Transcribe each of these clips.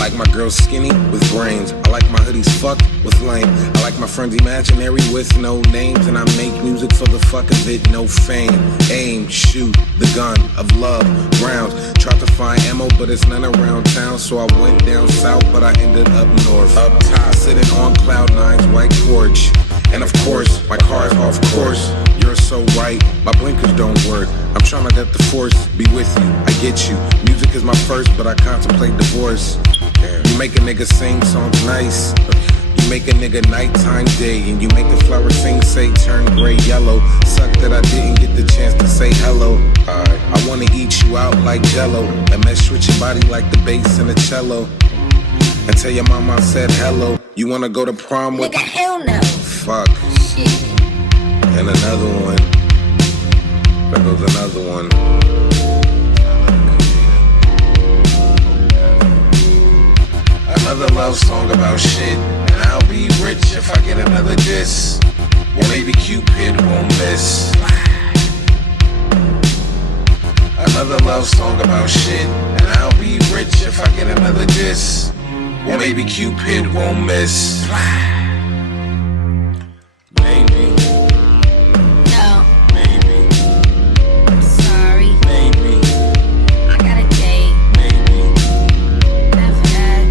like my girls skinny with brains. I like my hoodies fucked with lame. I like my friends imaginary with no names. And I make music for the fuck of it, no fame. Aim, shoot, the gun of love, rounds. Tried to find ammo, but it's none around town. So I went down south, but I ended up north. Up top, sitting on cloud nine's white porch. And of course, my car's off course. You're so right, my blinkers don't work. I'm trying to let the force be with you, I get you. Music is my first, but I contemplate divorce. You make a nigga sing songs nice. You make a nigga nighttime day. And you make the flowers sing, say turn gray, yellow. Suck that I didn't get the chance to say hello. I wanna eat you out like Jello and mesh with your body like the bass and the cello. And tell your mama I said hello. You wanna go to prom with? Nigga, hell no. Fuck. Shit. And another one. There goes another one. Another love song about shit. And I'll be rich if I get another diss. Or maybe Cupid won't miss. Another love song about shit. And I'll be rich if I get another diss. Or maybe Cupid won't miss. Maybe. No. Maybe. I'm sorry. Maybe. I got a date. Maybe. Never that.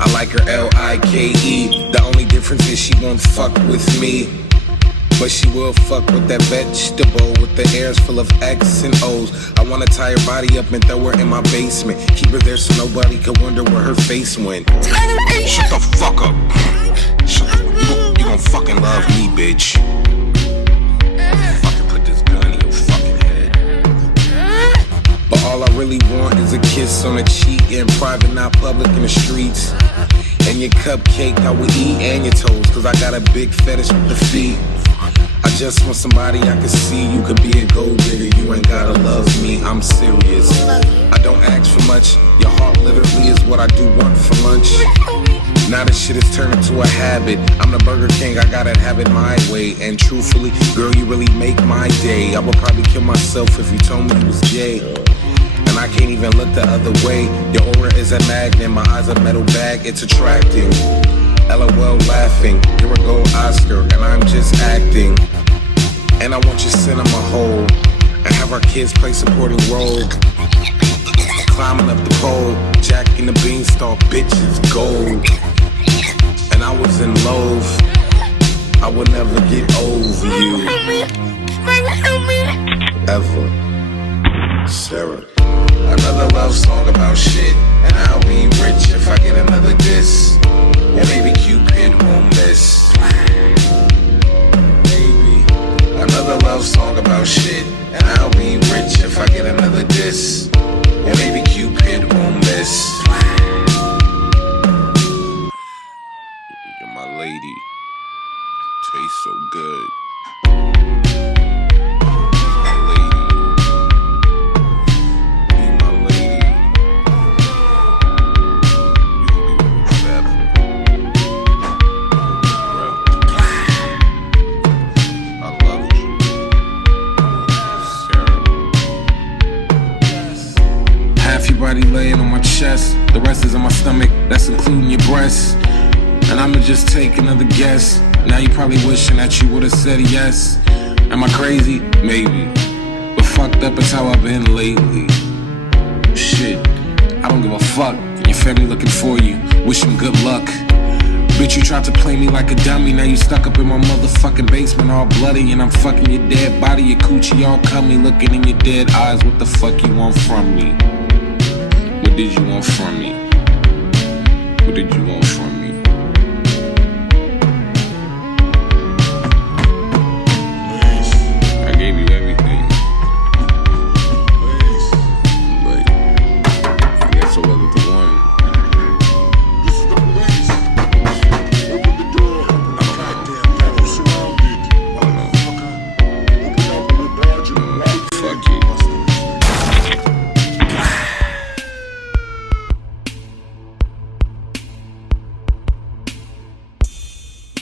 I like her L-I-K-E. The only difference is she won't fuck with me. But she will fuck with that vegetable with the airs full of X and O's. I wanna tie her body up and throw her in my basement. Keep her there so nobody could wonder where her face went. Shut the fuck up. You gon' fucking love me, bitch. Fucking put this gun in your fucking head. But all I really want is a kiss on the cheek in private, not public in the streets. And your cupcake I would eat and your toes, cause I got a big fetish with the feet. I just want somebody I can see. You could be a gold digger, you ain't gotta love me, I'm serious. I don't ask for much, your heart literally is what I do want for lunch. Now this shit is turned into a habit. I'm the Burger King, I gotta have it my way. And truthfully, girl, you really make my day. I would probably kill myself if you told me you was gay. And I can't even look the other way. Your aura is a magnet, my eyes a metal bag, it's attracting. LOL laughing, here we go Oscar, and I'm just acting. And I want your cinema hole, and have our kids play supporting role. Climbing up the pole, Jack in the beanstalk, bitches gold. And I was in love, I would never get over you. Ever. Sarah. Another love song about shit, and I'll be rich if I get another diss. Or maybe Cupid won't miss. Maybe. Another love song about shit, and I'll be rich if I get another diss. Or maybe Cupid won't miss. You're my lady. Tastes so good. Body laying on my chest, the rest is on my stomach, that's including your breasts. And I'ma just take another guess. Now you probably wishing that you would've said yes. Am I crazy? Maybe. But fucked up is how I've been lately. Shit, I don't give a fuck. Your family looking for you, wish them good luck. Bitch, you tried to play me like a dummy. Now you stuck up in my motherfucking basement all bloody. And I'm fucking your dead body, your coochie all cummy. Looking in your dead eyes, what the fuck you want from me? What did you want from me? What did you want from me? I gave you everything. But I guess I wasn't the one. This is the police. Open the door. Goddamn, people surrounded. Motherfucker. Open up and we're dodging. Fuck you.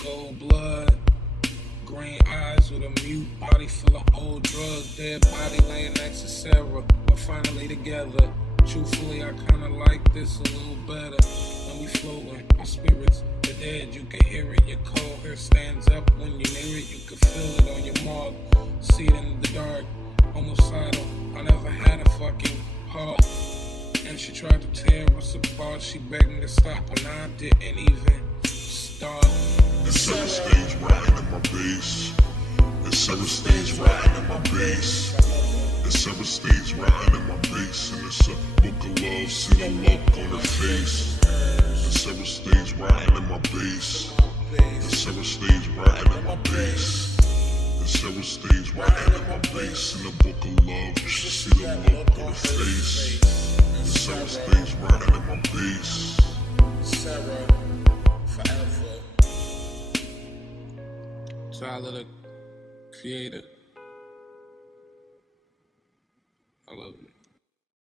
Gold blood, green eyes with a mute body full of old drugs. Dead body laying next to Sarah. We're finally together. Truthfully, I kinda like this a little better. When we floating, our spirits, the dead, you can hear it. Your cold hair stands up when you near it. You can feel it on your mark. See it in the dark, homicidal. I never had a fucking heart. And she tried to tear us apart. She begged me to stop, and I didn't even start. It's 7 stays riding in my bass. It's 7 stays riding in my bass. It's 7 stays riding in my bass. And it's a book of love, see the look on her face. It's 7 stays riding in my bass. It's 7 stays riding in my bass. It's 7 stays riding in my bass. In the book of love, you should see the look on her face. It's 7 stays riding in my bass. Sarah, forever. Tyler, the creator. I love you.